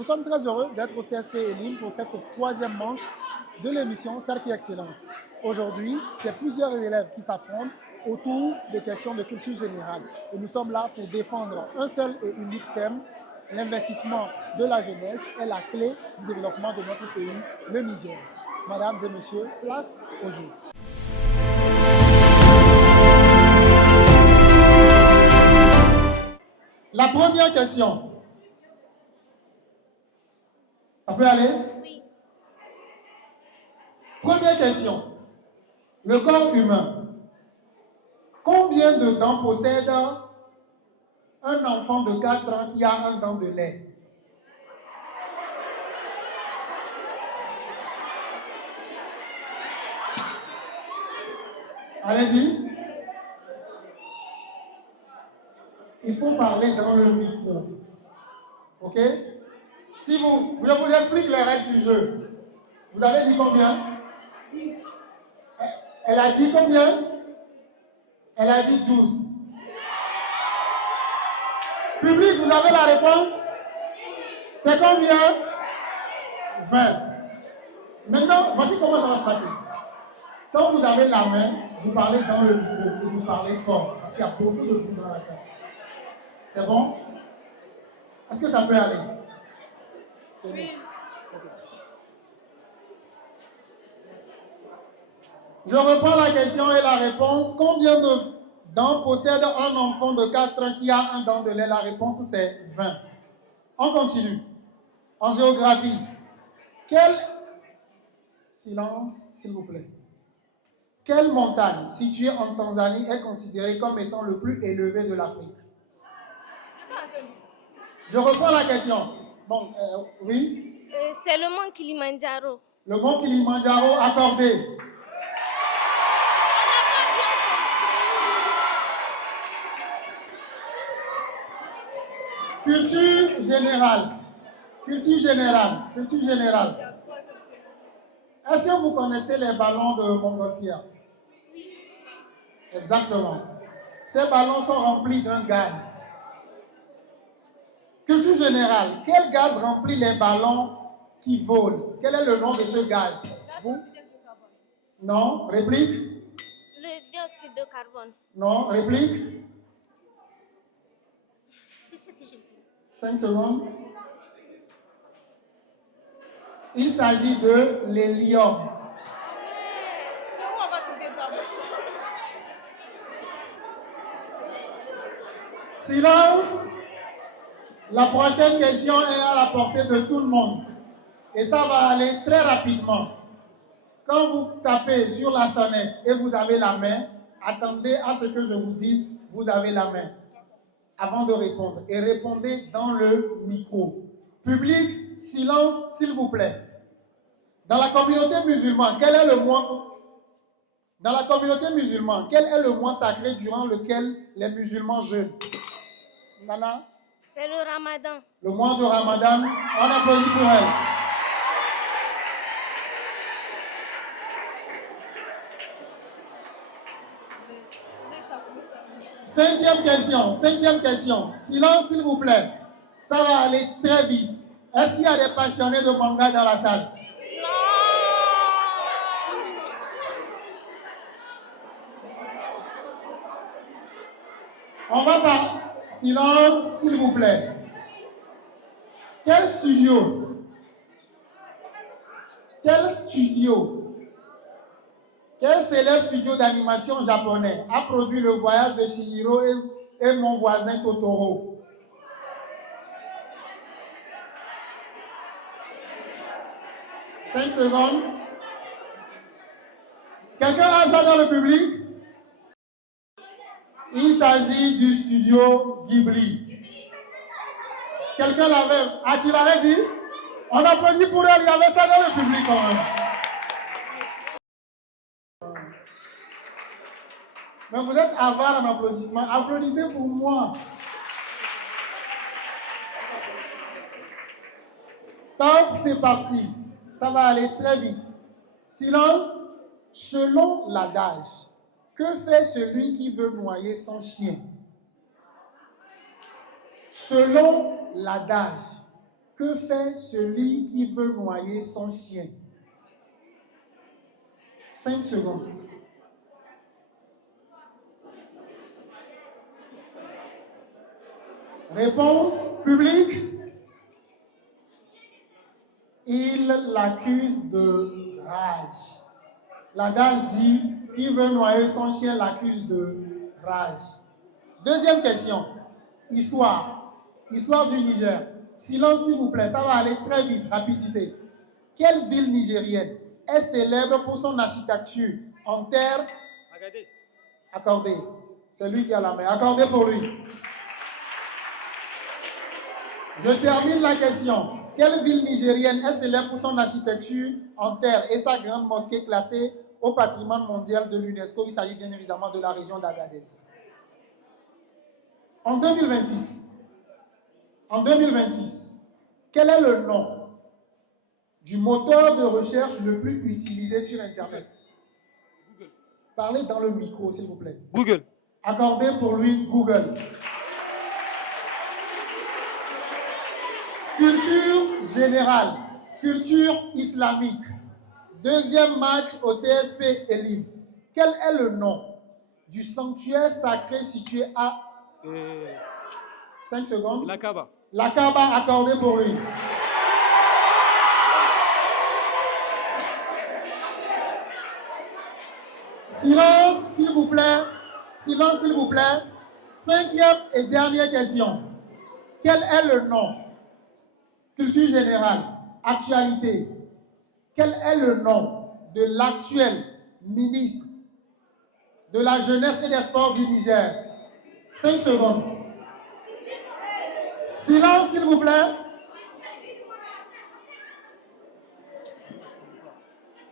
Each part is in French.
Nous sommes très heureux d'être au CSP Elim pour cette troisième manche de l'émission Cercle Excellence. Aujourd'hui, c'est plusieurs élèves qui s'affrontent autour des questions de culture générale. Et nous sommes là pour défendre un seul et unique thème. L'investissement de la jeunesse est la clé du développement de notre pays, le Niger. Mesdames et messieurs, place au jeu. La première question. Ça peut aller? Oui. Première question. Le corps humain. Combien de dents possède un enfant de 4 ans qui a un dent de lait? Allez-y. Il faut parler dans le micro. OK? Si je vous explique les règles du jeu. Vous avez dit combien? Elle a dit combien? Elle a dit 12. Public, vous avez la réponse? C'est combien? 20. Maintenant, voici comment ça va se passer. Quand vous avez la main, vous parlez dans le micro, vous parlez fort, parce qu'il y a beaucoup de bruit dans la salle. C'est bon? Est-ce que ça peut aller? Oui. Je reprends la question et la réponse. Combien de dents possède un enfant de 4 ans qui a un dent de lait? La réponse c'est 20. On continue. En géographie, quel... Silence, s'il vous plaît. Quelle montagne située en Tanzanie est considérée comme étant le plus élevé de l'Afrique? Je reprends la question. Bon, oui? C'est le mont Kilimandjaro. Le mont Kilimandjaro accordé. Culture générale. Culture générale. Culture générale. Est-ce que vous connaissez les ballons de Montgolfière? Oui. Exactement. Ces ballons sont remplis d'un gaz. Culture générale. Quel gaz remplit les ballons qui volent? Quel est le nom de ce gaz? Vous? Non. Réplique? Le dioxyde de carbone. Non. Réplique? 5 secondes. Il s'agit de l'hélium. Silence. La prochaine question est à la portée de tout le monde. Et ça va aller très rapidement. Quand vous tapez sur la sonnette et vous avez la main, attendez à ce que je vous dise, vous avez la main, avant de répondre. Et répondez dans le micro. Public, silence, s'il vous plaît. Dans la communauté musulmane, quel est le mois? Dans la communauté musulmane, quel est le mois sacré durant lequel les musulmans jeûnent? Nana? C'est le Ramadan. Le mois de Ramadan, on applaudit pour elle. Cinquième question. Silence, s'il vous plaît. Ça va aller très vite. Est-ce qu'il y a des passionnés de manga dans la salle? Non. On va pas. Silence, s'il vous plaît. Quel célèbre studio d'animation japonais a produit Le Voyage de Chihiro et Mon voisin Totoro? « 5 secondes. Quelqu'un a ça dans le public? Il s'agit du studio Ghibli. Quelqu'un l'avait... Ah, tu l'avais dit? On applaudit pour elle, il y avait ça dans le public quand même. Mais vous êtes avare en applaudissements. Applaudissez pour moi. Top, c'est parti. Ça va aller très vite. Silence. Selon l'adage, que fait celui qui veut noyer son chien? Selon l'adage, Que fait celui qui veut noyer son chien? 5 secondes. Réponse publique. Il l'accuse de rage. L'adage dit, qui veut noyer son chien l'accuse de rage. Deuxième question. Histoire. Histoire du Niger. Silence s'il vous plaît, ça va aller très vite, rapidité. Quelle ville nigérienne est célèbre pour son architecture en terre? Agadez. Accordé. C'est lui qui a la main. Accordé pour lui. Je termine la question. Quelle ville nigérienne est célèbre pour son architecture en terre et sa grande mosquée classée au patrimoine mondial de l'UNESCO? Il s'agit bien évidemment de la région d'Agadez. En 2026, quel est le nom du moteur de recherche le plus utilisé sur Internet? Google. Parlez dans le micro, s'il vous plaît. Google. Accordez pour lui Google. Culture générale, culture islamique. Deuxième match au CSP Elim. Quel est le nom du sanctuaire sacré situé à 5 secondes? La Kaaba. La Kaaba, accordé pour lui. Silence, s'il vous plaît. Silence, s'il vous plaît. Cinquième et dernière question. Quel est le nom? Culture générale, actualité. Quel est le nom de l'actuel ministre de la Jeunesse et des Sports du Niger? 5 secondes. Silence, s'il vous plaît.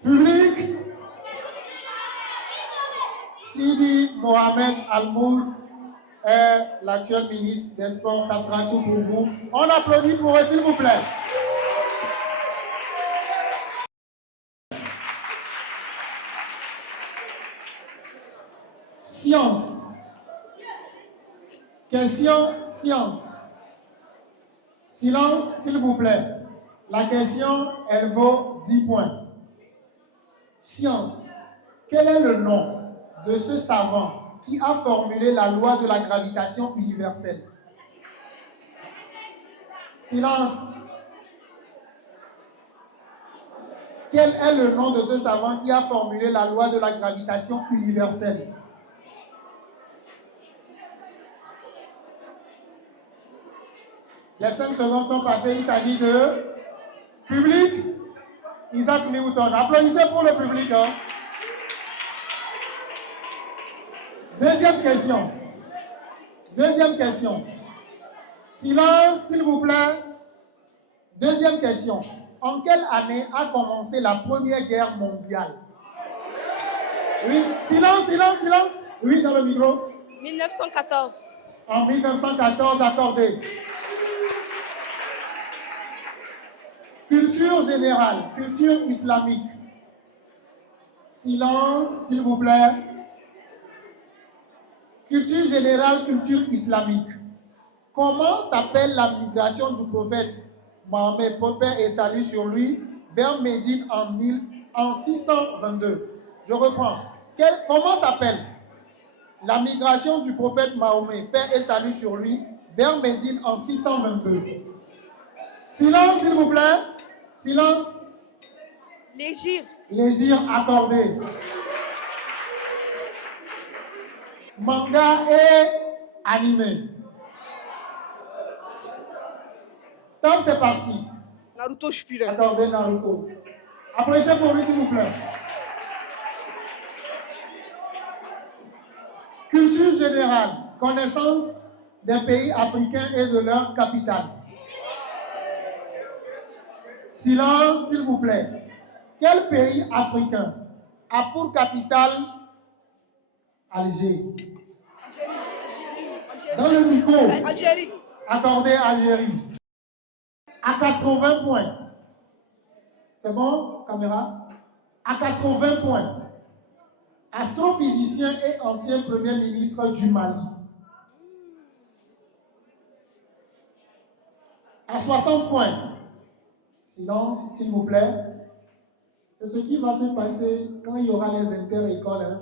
Public. Sidi Mohamed Al-Moud est l'actuel ministre des Sports. Ça sera tout pour vous. On applaudit pour eux, s'il vous plaît. Science. Question science. Silence, s'il vous plaît. La question, elle vaut 10 points. Science. Quel est le nom de ce savant qui a formulé la loi de la gravitation universelle? Silence. Quel est le nom de ce savant qui a formulé la loi de la gravitation universelle? Les 5 secondes sont passées. Il s'agit de public. Isaac Newton. Applaudissez pour le public. Hein. Deuxième question. Deuxième question. Silence, s'il vous plaît. Deuxième question. En quelle année a commencé la Première Guerre mondiale? Oui, silence, silence, silence. Oui, dans le micro. 1914. En 1914, accordé. Culture générale, culture islamique. Silence, s'il vous plaît. Culture générale, culture islamique. Comment s'appelle la migration du prophète Mohammed, paix et salut sur lui, vers Médine en 622? Je reprends. Comment s'appelle la migration du prophète Mahomet, paix et salut sur lui, vers Médine en 622? Silence, s'il vous plaît. Silence. L'Hégire. L'Hégire accordé. Manga et animé. Top, c'est parti. Naruto Shippuden. Accordé Naruto. Applaudissez pour lui, s'il vous plaît. Culture générale. Connaissance des pays africains et de leur capitale. Silence, s'il vous plaît. Quel pays africain a pour capitale Alger? Dans le micro. Algérie. Accordé Algérie. À 80 points. C'est bon, caméra? À 80 points. Astrophysicien et ancien premier ministre du Mali. À 60 points. Silence, s'il vous plaît. C'est ce qui va se passer quand il y aura les inter-écoles. Hein.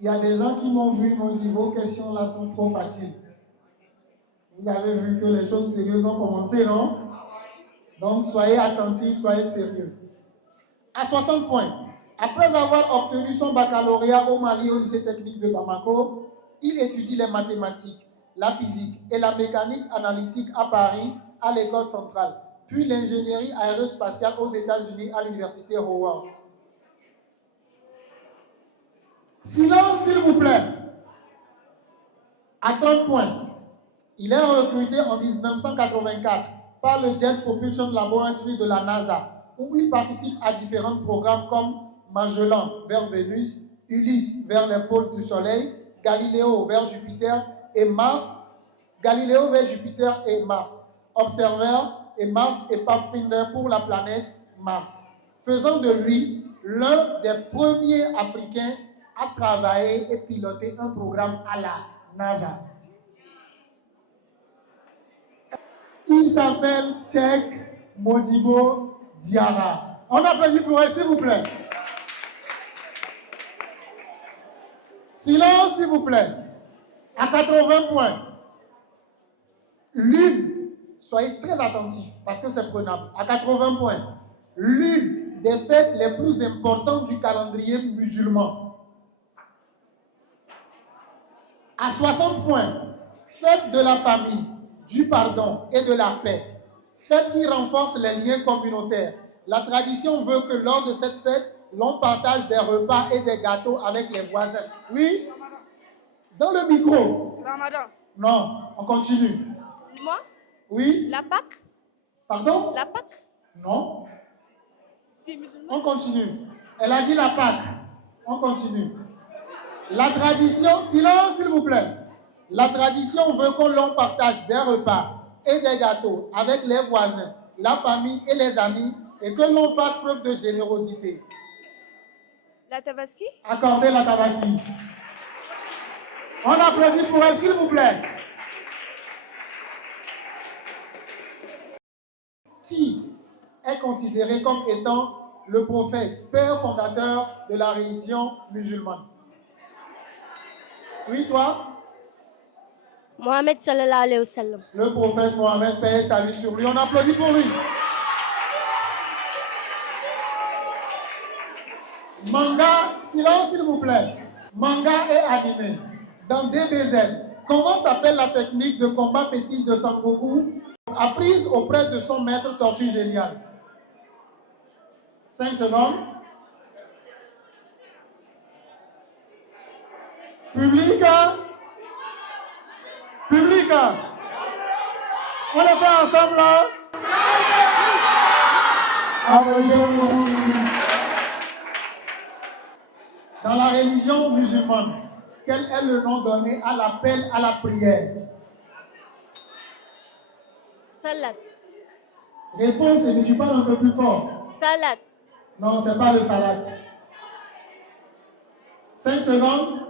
Il y a des gens qui m'ont vu, ils m'ont dit, vos questions là sont trop faciles. Vous avez vu que les choses sérieuses ont commencé, non? Donc, soyez attentifs, soyez sérieux. À 60 points, après avoir obtenu son baccalauréat au Mali au lycée technique de Bamako, il étudie les mathématiques, la physique et la mécanique analytique à Paris, à l'école centrale, puis l'ingénierie aérospatiale aux États-Unis à l'université Howard. Silence, s'il vous plaît. À 30 points, il est recruté en 1984 par le Jet Propulsion Laboratory de la NASA, où il participe à différents programmes comme Magellan vers Vénus, Ulysse vers les pôles du Soleil, Galileo vers Jupiter et Mars, Galileo vers Jupiter et Mars, Observer et Mars et Pathfinder pour la planète Mars, faisant de lui l'un des premiers Africains à travailler et piloter un programme à la NASA. Il s'appelle Cheikh Modibo Diarra. On applaudit pour elle, s'il vous plaît. Silence, s'il vous plaît. À 80 points. L'une, soyez très attentifs parce que c'est prenable. À 80 points. L'une des fêtes les plus importantes du calendrier musulman. À 60 points. Fête de la famille, du pardon et de la paix. Fête qui renforce les liens communautaires. La tradition veut que lors de cette fête, l'on partage des repas et des gâteaux avec les voisins. Oui? Dans le micro. Ramadan. Non, on continue. Moi? Oui? La Pâque? Pardon? La Pâque? Non. C'est musulman. On continue. Elle a dit la Pâque. On continue. La tradition, silence s'il vous plaît. La tradition veut que l'on partage des repas et des gâteaux avec les voisins, la famille et les amis et que l'on fasse preuve de générosité. La Tabaski? Accordez la Tabaski. On applaudit pour elle, s'il vous plaît. Qui est considéré comme étant le prophète, père fondateur de la religion musulmane? Oui, toi? Mohamed sallallahu alayhi wa sallam. Le prophète Mohamed, paix et salut sur lui. On applaudit pour lui. Manga, silence s'il vous plaît. Manga et animé. Dans DBZ, comment s'appelle la technique de combat fétiche de Sangoku apprise auprès de son maître Tortue Génial? 5 secondes. Public. Public. On le fait ensemble là. Dans la religion musulmane, quel est le nom donné à l'appel à la prière? Salat. Réponse, et tu parles un peu plus fort. Salat. Non, ce n'est pas le salat. 5 secondes.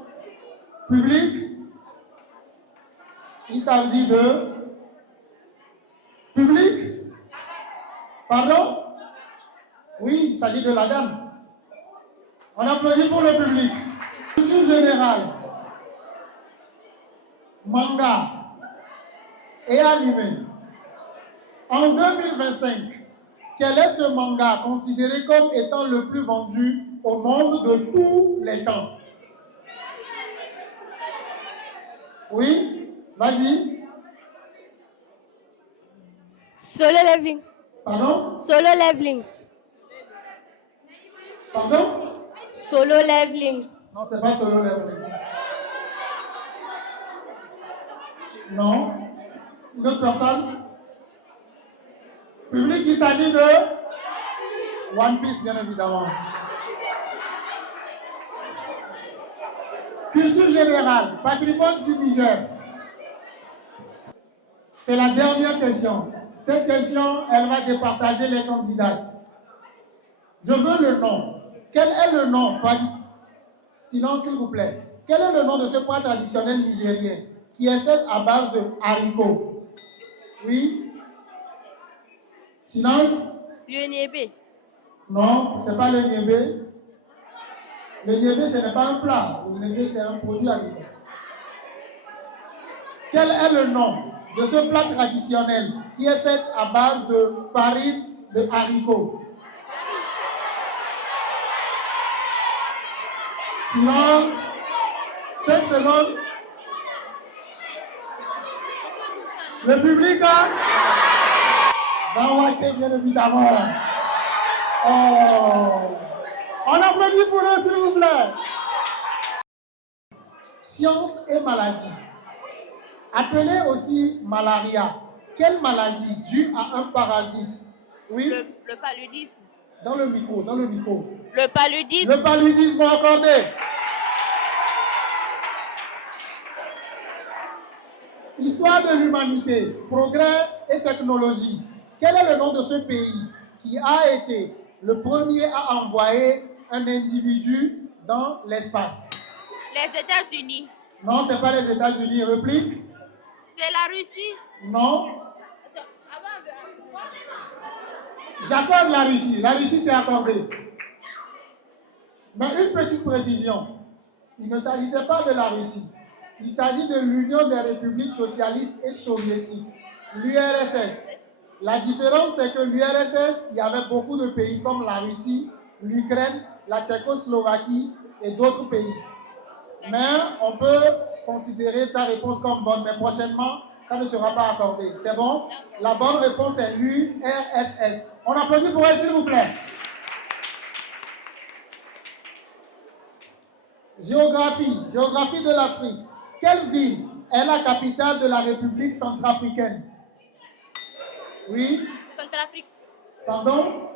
Public. Il s'agit de... Public. Pardon? Oui, il s'agit de la dame. On applaudit pour le public. Culture générale. Manga et animé. En 2025, quel est ce manga considéré comme étant le plus vendu au monde de tous les temps? Oui, vas-y. Solo leveling. Pardon? Solo leveling. Pardon? Solo leveling. Non, c'est pas Solo Leveling. Non. Une autre personne? Public, il s'agit de One Piece, bien évidemment. Culture générale, patrimoine du Niger. C'est la dernière question. Cette question, elle va départager les candidates. Je veux le nom. Quel est le nom? Silence, s'il vous plaît. Quel est le nom de ce plat traditionnel nigérien qui est fait à base de haricots? Oui? Silence. Le niébé. Non, ce n'est pas le niébé. Le niébé, ce n'est pas un plat. Le niébé, c'est un produit agricole. Quel est le nom de ce plat traditionnel qui est fait à base de farine de haricots? Silence. 5 secondes. Le public, hein? Bawatse, bien évidemment. Oh. On applaudit pour eux, s'il vous plaît. Science et maladie. Appelée aussi malaria. Quelle maladie due à un parasite? Oui? Le paludisme. Dans le micro, dans le micro. Le paludisme. Le paludisme accordé. Histoire de l'humanité, progrès et technologie. Quel est le nom de ce pays qui a été le premier à envoyer un individu dans l'espace? Les États-Unis. Non, ce n'est pas les États-Unis. Réplique? C'est la Russie. Non. J'accorde la Russie. La Russie s'est accordée. Mais une petite précision. Il ne s'agissait pas de la Russie. Il s'agit de l'Union des républiques socialistes et soviétiques, l'URSS. La différence, c'est que l'URSS, il y avait beaucoup de pays comme la Russie, l'Ukraine, la Tchécoslovaquie et d'autres pays. Mais on peut considérer ta réponse comme bonne, mais prochainement, ça ne sera pas accordé. C'est bon? La bonne réponse est l'URSS. On applaudit pour elle, s'il vous plaît. Géographie de l'Afrique. Quelle ville est la capitale de la République centrafricaine? Oui? Centrafrique. Pardon?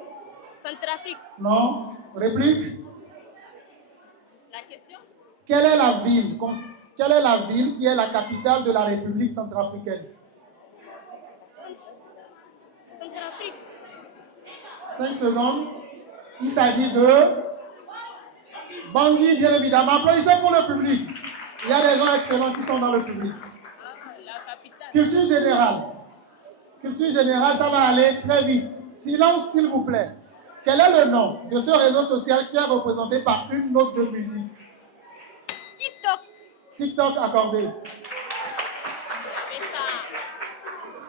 Centrafrique. Non. Réplique? La question? Quelle est la ville qui est la capitale de la République centrafricaine? Centrafrique. 5 secondes. Il s'agit de Bangui, bien évidemment. Applaudissez pour le public. Il y a des gens excellents qui sont dans le public. La capitale. Culture générale. Culture générale, ça va aller très vite. Silence, s'il vous plaît. Quel est le nom de ce réseau social qui est représenté par une note de musique? TikTok. TikTok accordé.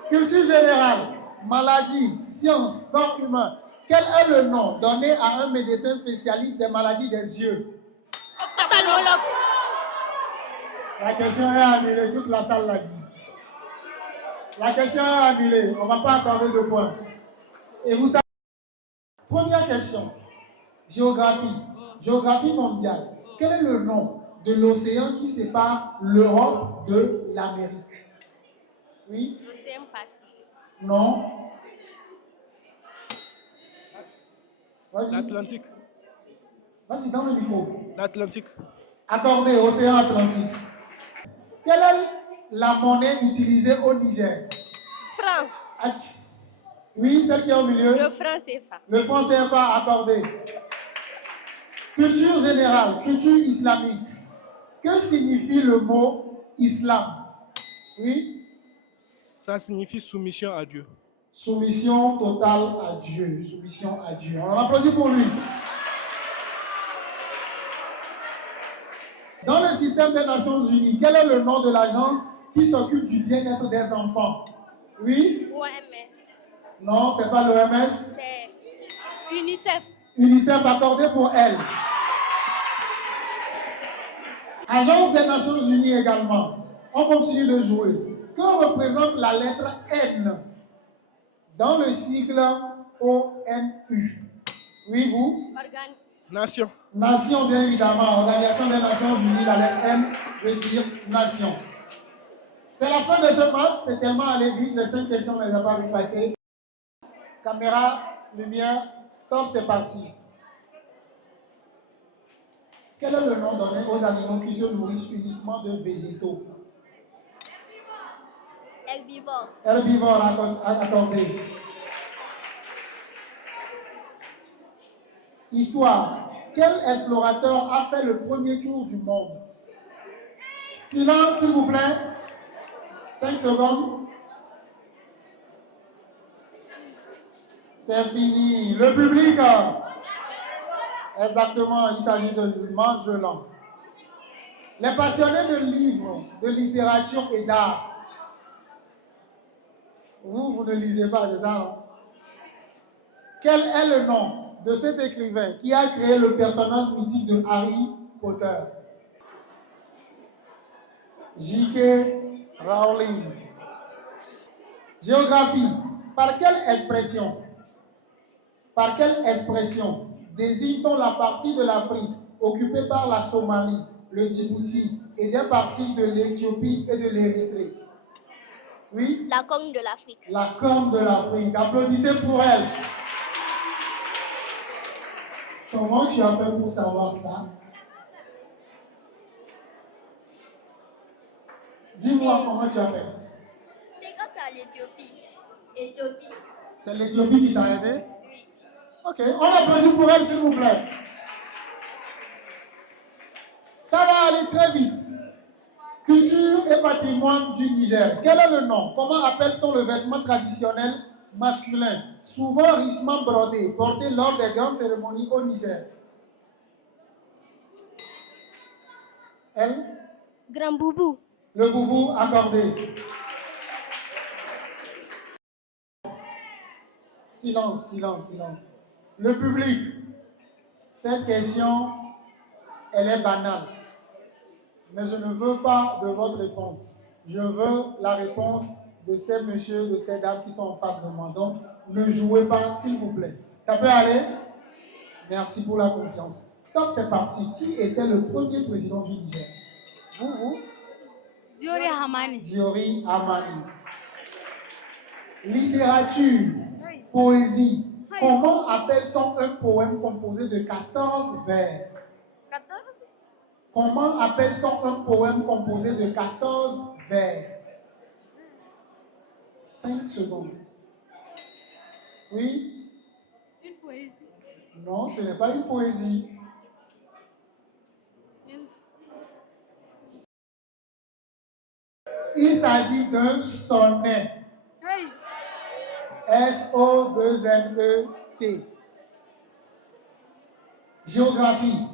Culture générale, maladie, science, corps humain. Quel est le nom donné à un médecin spécialiste des maladies des yeux? Ophtalmologue. La question est annulée, toute la salle l'a dit. La question est annulée, on ne va pas accorder de points. Et vous savez, première question, géographie, géographie mondiale. Quel est le nom de l'océan qui sépare l'Europe de l'Amérique? Oui? L'océan Pacifique. Non? Vas-y. L'Atlantique. Vas-y, dans le micro. L'Atlantique. Accordé, océan Atlantique. Quelle est la monnaie utilisée au Niger? Franc. Oui, celle qui est au milieu. Le franc CFA. Le franc CFA accordé. Culture générale, culture islamique. Que signifie le mot islam? Oui? Ça signifie soumission à Dieu. Soumission totale à Dieu. Soumission à Dieu. On applaudit pour lui. Dans le système des Nations Unies, quel est le nom de l'agence qui s'occupe du bien-être des enfants? Oui? OMS. Non, ce n'est pas l'OMS. C'est UNICEF. UNICEF accordé pour elle. Agence des Nations Unies également. On continue de jouer. Que représente la lettre N dans le sigle ONU? Oui, vous? Organe. Nation. Nation, bien évidemment. Organisation des Nations Unies, la lettre N veut dire nation. C'est la fin de ce match. C'est tellement allé vite. Les 5 questions, on ne les a pas vu passer. Caméra, lumière, top, c'est parti. Quel est le nom donné aux animaux qui se nourrissent uniquement de végétaux? Herbivore. Herbivore accordé. Histoire. Quel explorateur a fait le premier tour du monde? Silence, s'il vous plaît. 5 secondes. C'est fini. Le public. Exactement, il s'agit de Magellan. Les passionnés de livres, de littérature et d'art. Vous ne lisez pas, c'est ça, non? Quel est le nom de cet écrivain qui a créé le personnage mythique de Harry Potter? J.K. Rowling. Géographie. Par quelle expression désigne-t-on la partie de l'Afrique occupée par la Somalie, le Djibouti et des parties de l'Éthiopie et de l'Érythrée? Oui? La corne de l'Afrique. La corne de l'Afrique. Applaudissez pour elle. Comment tu as fait pour savoir ça? Dis-moi comment tu as fait. C'est grâce à l'Éthiopie. Éthiopie. C'est l'Éthiopie qui t'a aidé? Oui. Ok, on applaudit pour elle, s'il vous plaît. Ça va aller très vite. Culture et patrimoine du Niger. Quel est le nom? Comment appelle-t-on le vêtement traditionnel masculin, souvent richement brodé, porté lors des grandes cérémonies au Niger? Elle? Grand boubou. Le boubou accordé. Silence, silence, silence. Le public. Cette question, elle est banale. Mais je ne veux pas de votre réponse. Je veux la réponse de ces messieurs, de ces dames qui sont en face de moi. Donc, ne jouez pas, s'il vous plaît. Ça peut aller? Merci pour la confiance. Top, c'est parti. Qui était le premier président du Niger? Vous? Diori Hamani. Diori Hamani. Littérature, poésie. Comment appelle-t-on un poème composé de 14 vers? 14. Comment appelle-t-on un poème composé de 14 vers? 5 secondes. Oui? Une poésie. Non, ce n'est pas une poésie. Il s'agit d'un sonnet. Hey. S-O-2-N-E-T. Géographie.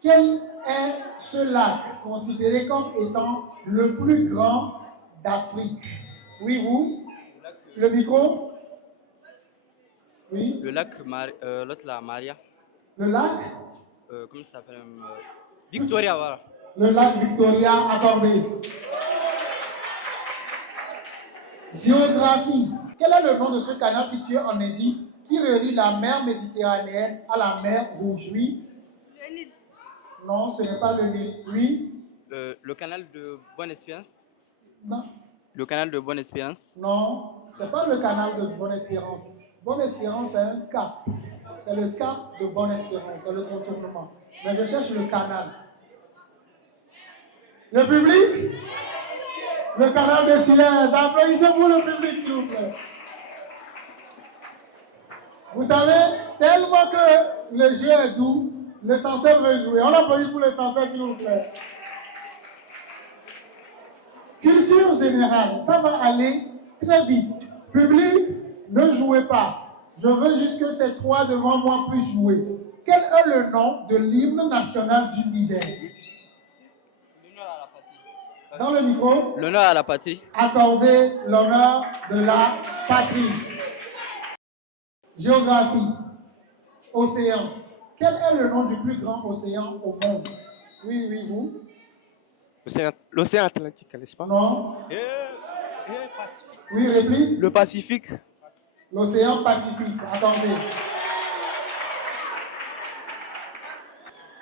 Quel est ce lac considéré comme étant le plus grand d'Afrique? Oui, vous? Le micro? Oui? Le lac, l'autre là, Maria. Le lac? Comment ça s'appelle Victoria, voilà. Le lac Victoria accordé. Géographie. Quel est le nom de ce canal situé en Égypte qui relie la mer Méditerranéenne à la mer Rouge? Oui? Le Nil. Non, ce n'est pas le Nil. Oui? Le canal de Bonne-Espérance. Non. Le canal de Bonne-Espérance. Non, ce n'est pas le canal de Bonne-Espérance. Bonne-Espérance, c'est un cap. C'est le cap de Bonne-Espérance, c'est le contournement. Mais je cherche le canal. Le public? Le canal de Suez. Applaudissez pour le public, s'il vous plaît. Vous savez, tellement que le jeu est doux, le censeur veut jouer. On applaudit pour le censeur, s'il vous plaît. Culture générale, ça va aller très vite. Public, ne jouez pas. Je veux juste que ces trois devant moi puissent jouer. Quel est le nom de l'hymne national du Niger? L'honneur à la patrie. Dans le micro. L'honneur à la patrie. Accorder l'honneur de la patrie. Géographie. Océan. Quel est le nom du plus grand océan au monde? Oui, vous? L'océan Atlantique, n'est-ce pas? Non. Oui, réplique. Le Pacifique. L'océan Pacifique. Attendez.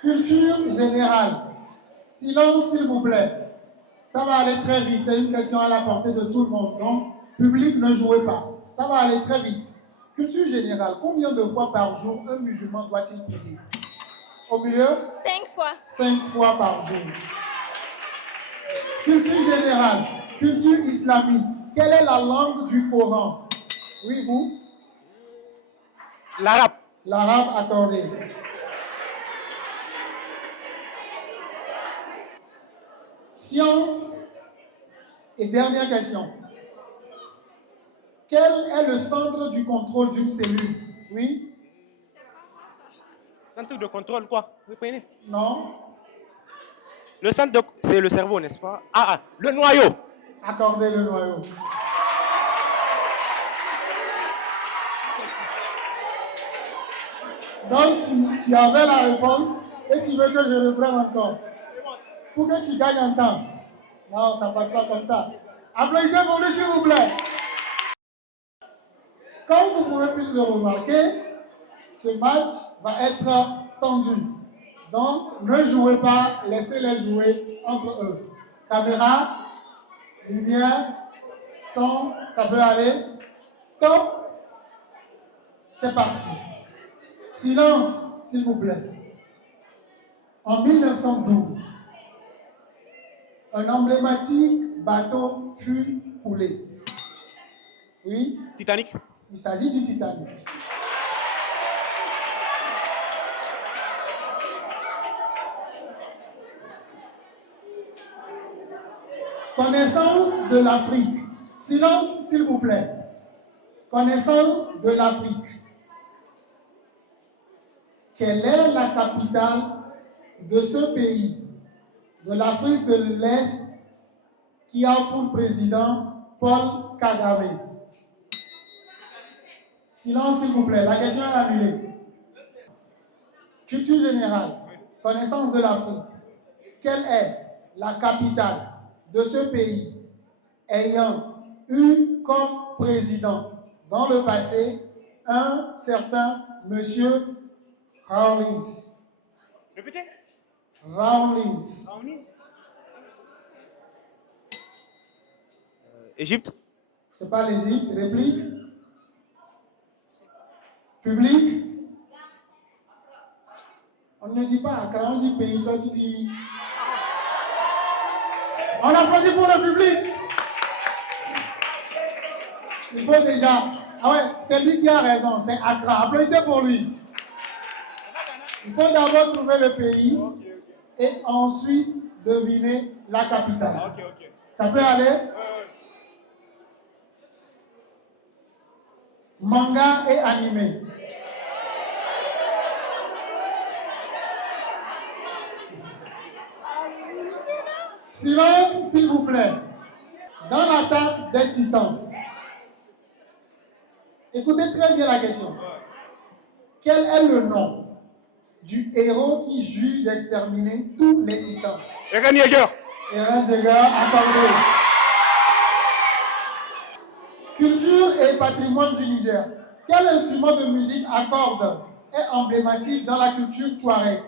Culture générale. Silence, s'il vous plaît. Ça va aller très vite. C'est une question à la portée de tout le monde. Donc, public, ne jouez pas. Ça va aller très vite. Culture générale. Combien de fois par jour un musulman doit-il prier? Au milieu? 5 fois. 5 fois par jour. Culture générale. Culture islamique. Quelle est la langue du Coran? Oui, vous? L'arabe. L'arabe accordé. Science. Et dernière question. Quel est le centre du contrôle d'une cellule? Oui? Centre de contrôle, quoi? Vous comprenez? Non? Le centre de... C'est le cerveau, n'est-ce pas? Ah, le noyau. Accordez le noyau. Donc, tu avais la réponse et tu veux que je reprenne encore. Pour que tu gagnes en temps. Non, ça ne passe pas comme ça. Applaudissez pour lui, s'il vous plaît. Comme vous pouvez plus le remarquer, ce match va être tendu. Donc, ne jouez pas, laissez-les jouer entre eux. Caméra, lumière, son, ça peut aller. Top. C'est parti. Silence, s'il vous plaît. En 1912, un emblématique bateau fut coulé. Oui? Titanic. Il s'agit du Titanic. Connaissance de l'Afrique. Silence, s'il vous plaît. Connaissance de l'Afrique. Quelle est la capitale de ce pays, de l'Afrique de l'Est, qui a pour président Paul Kagame? Silence, s'il vous plaît. La question est annulée. Culture générale. Connaissance de l'Afrique. Quelle est la capitale de ce pays ayant eu comme président dans le passé un certain monsieur Rawlings? Répétez. Rawlings. Égypte. C'est pas l'Égypte. Réplique. Public. On ne dit pas Accra, on dit pays. Toi, tu dis. On applaudit pour le public. Il faut déjà. Ah ouais, c'est lui qui a raison, c'est Accra. Applaudissez pour lui. Il faut d'abord trouver le pays et ensuite deviner la capitale. Ça peut aller? Manga et animé. Silence, s'il vous plaît. Dans l'attaque des Titans. Écoutez très bien la question. Quel est le nom du héros qui jure d'exterminer tous les Titans? Eren Yeager. Eren Yeager, accordé. Culture et patrimoine du Niger. Quel instrument de musique à cordes est emblématique dans la culture touareg?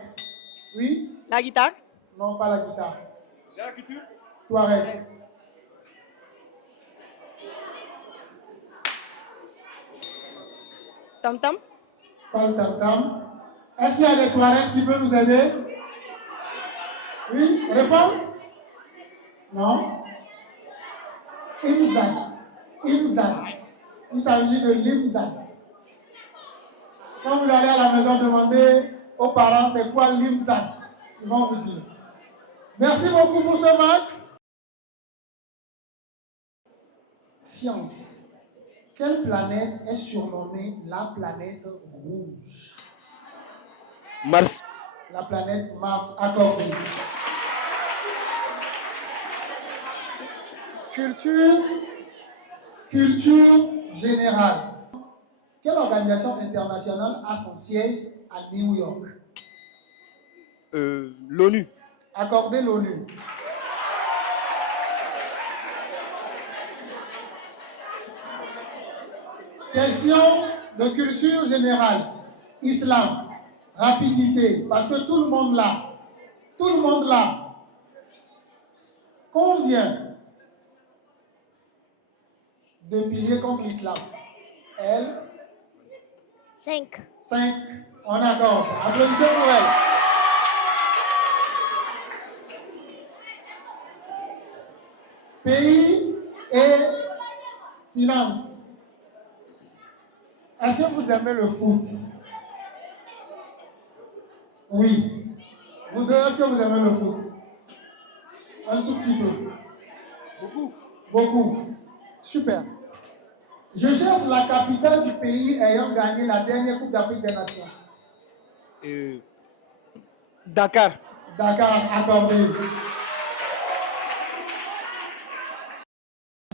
Oui? La guitare. Non, pas la guitare. La culture. Touareg. Tam-tam. Pas le tam-tam. Est-ce qu'il y a des Touaregs qui peuvent nous aider? Oui? Réponse? Non? Imzat. Imzat. Il s'agit de l'Imzat. Quand vous allez à la maison demander aux parents c'est quoi l'Imzat, ils vont vous dire. Merci beaucoup pour ce match. Science. Quelle planète est surnommée la planète rouge? Mars. La planète Mars, accordée. Culture générale. Quelle organisation internationale a son siège à New York? L'ONU. Accordez l'ONU. Question de culture générale. Islam. Rapidité. Parce que tout le monde là. Combien de piliers contre l'islam? Elle? 5. 5. On accorde. Applaudissez pour elle. Pays et silence. Est-ce que vous aimez le foot? Oui. Vous deux, est-ce que vous aimez le foot? Un tout petit peu. Beaucoup. Super. Je cherche la capitale du pays ayant gagné la dernière Coupe d'Afrique des Nations. Dakar. Dakar, accordé.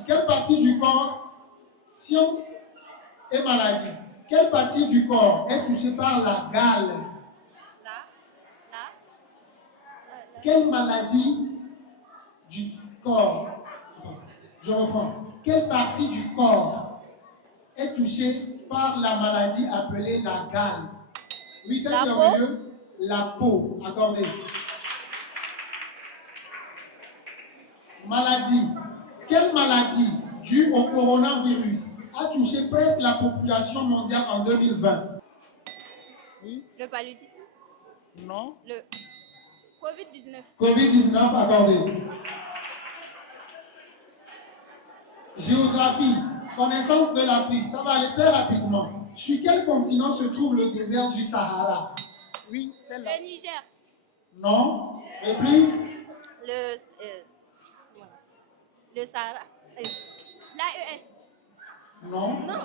Quelle partie du corps, science et maladie, quelle partie du corps est touchée par la gale? Quelle maladie du corps, je reprends, quelle partie du corps est touchée par la maladie appelée la gale? Oui, c'est La au peau. milieu, la peau, accordé. Maladie. Quelle maladie due au coronavirus a touché presque la population mondiale en 2020? Oui. Le paludisme. Non. Le Covid-19. Covid-19 accordé. Géographie. Connaissance de l'Afrique. Ça va aller très rapidement. Sur quel continent se trouve le désert du Sahara? Oui, celle-là. Le Niger. Non. Réplique. Le Sahara. L'AES. Non. Non,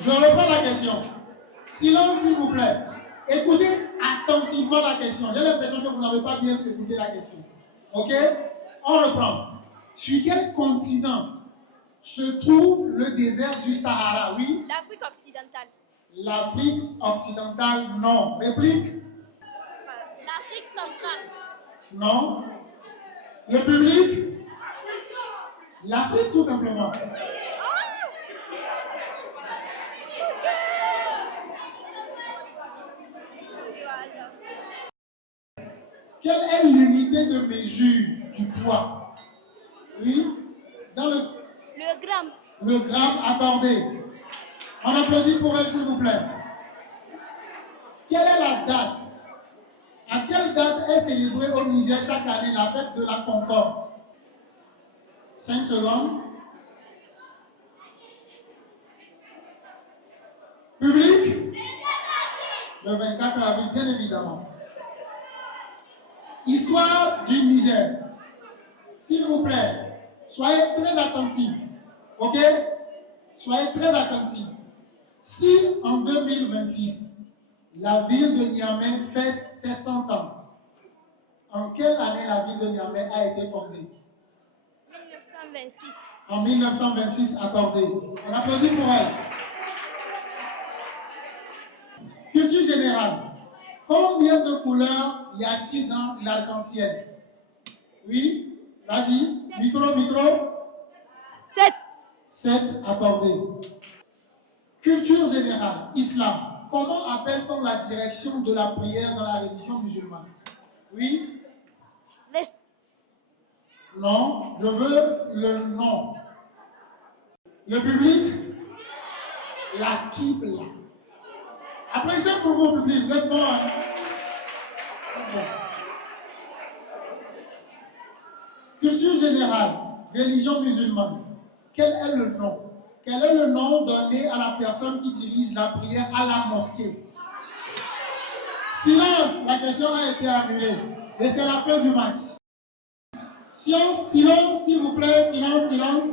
Je reprends la question. Silence, s'il vous plaît. Écoutez attentivement la question. J'ai l'impression que vous n'avez pas bien écouté la question. OK? On reprend. Sur quel continent se trouve le désert du Sahara? Oui. L'Afrique occidentale. L'Afrique occidentale, non. Réplique? L'Afrique centrale. Non. Le public? L'Afrique, tout simplement. Quelle est l'unité de mesure du poids? Oui. Dans le gramme. Le gramme accordé. On applaudit pour elle, s'il vous plaît. Quelle est la date? À quelle date est célébrée au Niger chaque année la fête de la Concorde? 5 secondes. Public? Le 24 avril, bien évidemment. Histoire du Niger. S'il vous plaît, soyez très attentifs. OK? Soyez très attentifs. Si en 2026, la ville de Niamey fête ses 100 ans, en quelle année la ville de Niamey a été fondée? 1926. En 1926, accordé. On applaudit pour elle. Culture générale. Combien de couleurs y a-t-il dans l'arc-en-ciel? Oui, vas-y. Micro, micro. 7. 7, accordé. Culture générale, islam. Comment appelle-t-on la direction de la prière dans la religion musulmane? Oui? L'Est. Non, je veux le nom. Le public? La Qibla. Applaudissez pour vous, public, vous êtes bon, hein? Bon. Culture générale, religion musulmane. Quel est le nom? Quel est le nom donné à la personne qui dirige la prière à la mosquée? Silence, la question a été annulée. Et c'est la fin du match. Science, silence, s'il vous plaît, silence, silence.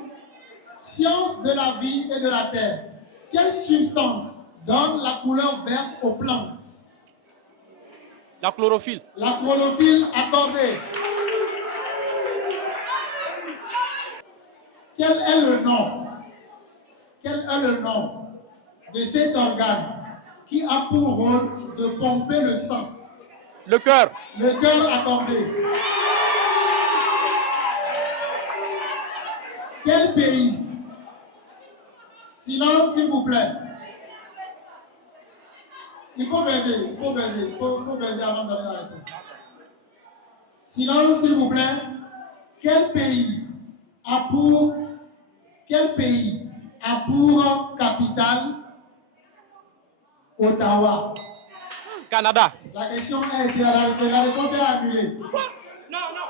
Science de la vie et de la terre. Quelle substance donne la couleur verte aux plantes? La chlorophylle. La chlorophylle accordée. Quel est le nom? Quel est le nom de cet organe qui a pour rôle de pomper le sang? Le cœur. Le cœur accordé. Quel pays? Silence, s'il vous plaît. Il faut baiser, il faut baiser, il faut baiser avant de donner la réponse. Silence, s'il vous plaît. Quel pays a pour capitale Ottawa? Canada. La question a été arrêtée, la réponse est annulée. Quoi? Non, non.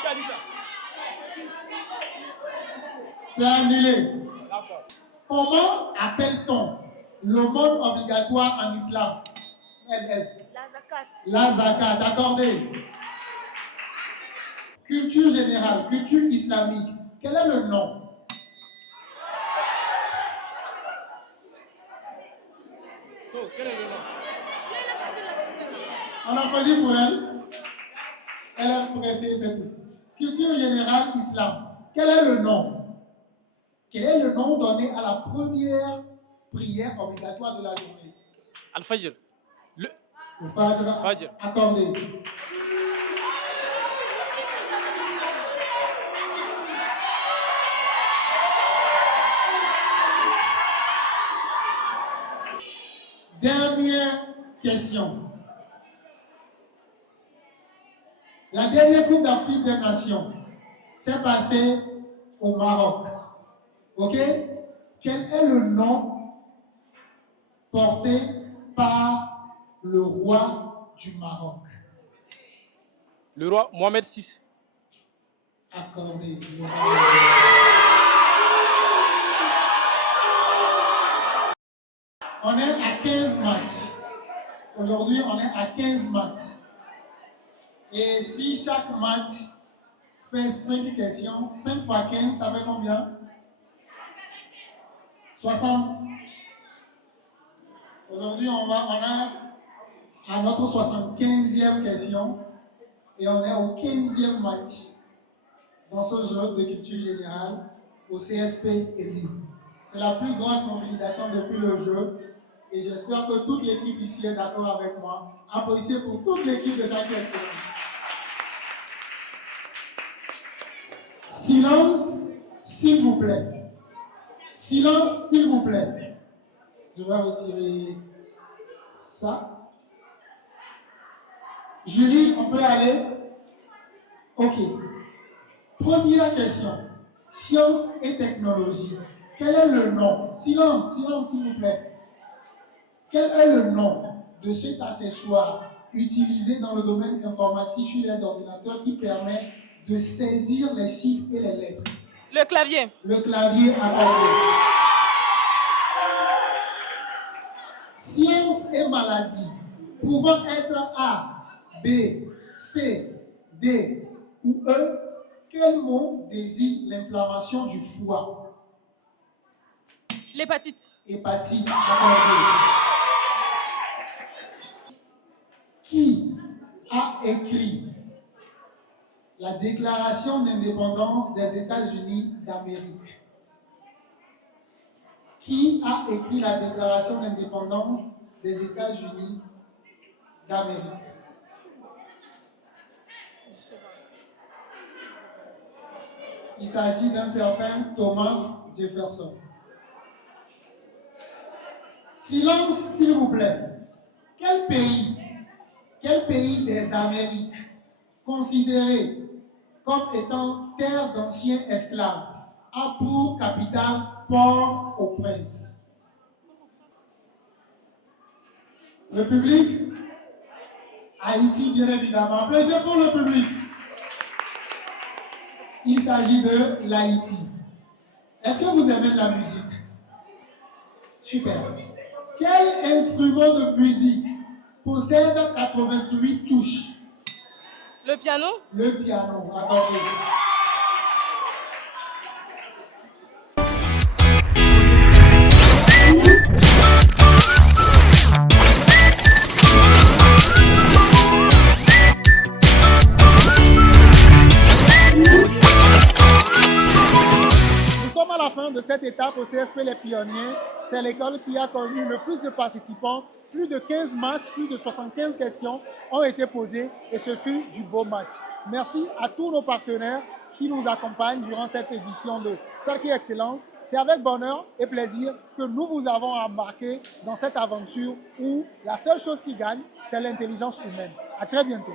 Qui a dit ça? C'est annulé. D'accord. Comment appelle-t-on le mode obligatoire en islam? La zakat. La zakat, accordé. Culture générale, culture islamique. Quel est le nom? Quel est le nom? On applaudit pour elle. Elle a pressé, c'est tout. Culture générale islam. Quel est le nom? Quel est le nom donné à la première prière obligatoire de la journée? Al-Fajr. Le Fajr. Fajr. Accordé. Dernière question. La dernière Coupe d'Afrique des Nations s'est passée au Maroc. Ok? Quel est le nom porté par le roi du Maroc? Le roi Mohamed VI. Accordé. On est à 15 matchs. Aujourd'hui, on est à 15 matchs. Et si chaque match fait 5 questions, 5 fois 15, ça fait combien? 60. Aujourd'hui, on a à notre 75e question et on est au 15e match dans ce jeu de culture générale au CSP Elim. C'est la plus grosse mobilisation depuis le jeu et j'espère que toute l'équipe ici est d'accord avec moi. Applaudissez pour toute l'équipe de chaque excellence. Silence, s'il vous plaît. Silence, s'il vous plaît. Je vais retirer ça. Julie, on peut aller? Ok. Première question. Science et technologie. Quel est le nom? Silence, silence, s'il vous plaît. Quel est le nom de cet accessoire utilisé dans le domaine informatique sur les ordinateurs qui permet de saisir les chiffres et les lettres? Le clavier. Le clavier accordé. Science et maladie pouvant être A, B, C, D ou E, quel mot désigne l'inflammation du foie? L'hépatite. Hépatite accordée. Qui a écrit la Déclaration d'indépendance des États-Unis d'Amérique? Qui a écrit la Déclaration d'indépendance des États-Unis d'Amérique? Il s'agit d'un certain Thomas Jefferson. Silence, s'il vous plaît. Quel pays des Amériques, considéré comme étant terre d'anciens esclaves, a pour capitale Port-au-Prince? Le public? Haïti, bien évidemment. Applaudissez pour le public. Il s'agit de l'Haïti. Est-ce que vous aimez de la musique? Super. Quel instrument de musique possède 88 touches? Le piano. Le piano, accordé. Nous sommes à la fin de cette étape au CSP Les Pionniers. C'est l'école qui a connu le plus de participants. Plus de 15 matchs, plus de 75 questions ont été posées et ce fut du beau match. Merci à tous nos partenaires qui nous accompagnent durant cette édition de Cercle Excellent. C'est avec bonheur et plaisir que nous vous avons embarqué dans cette aventure où la seule chose qui gagne, c'est l'intelligence humaine. À très bientôt.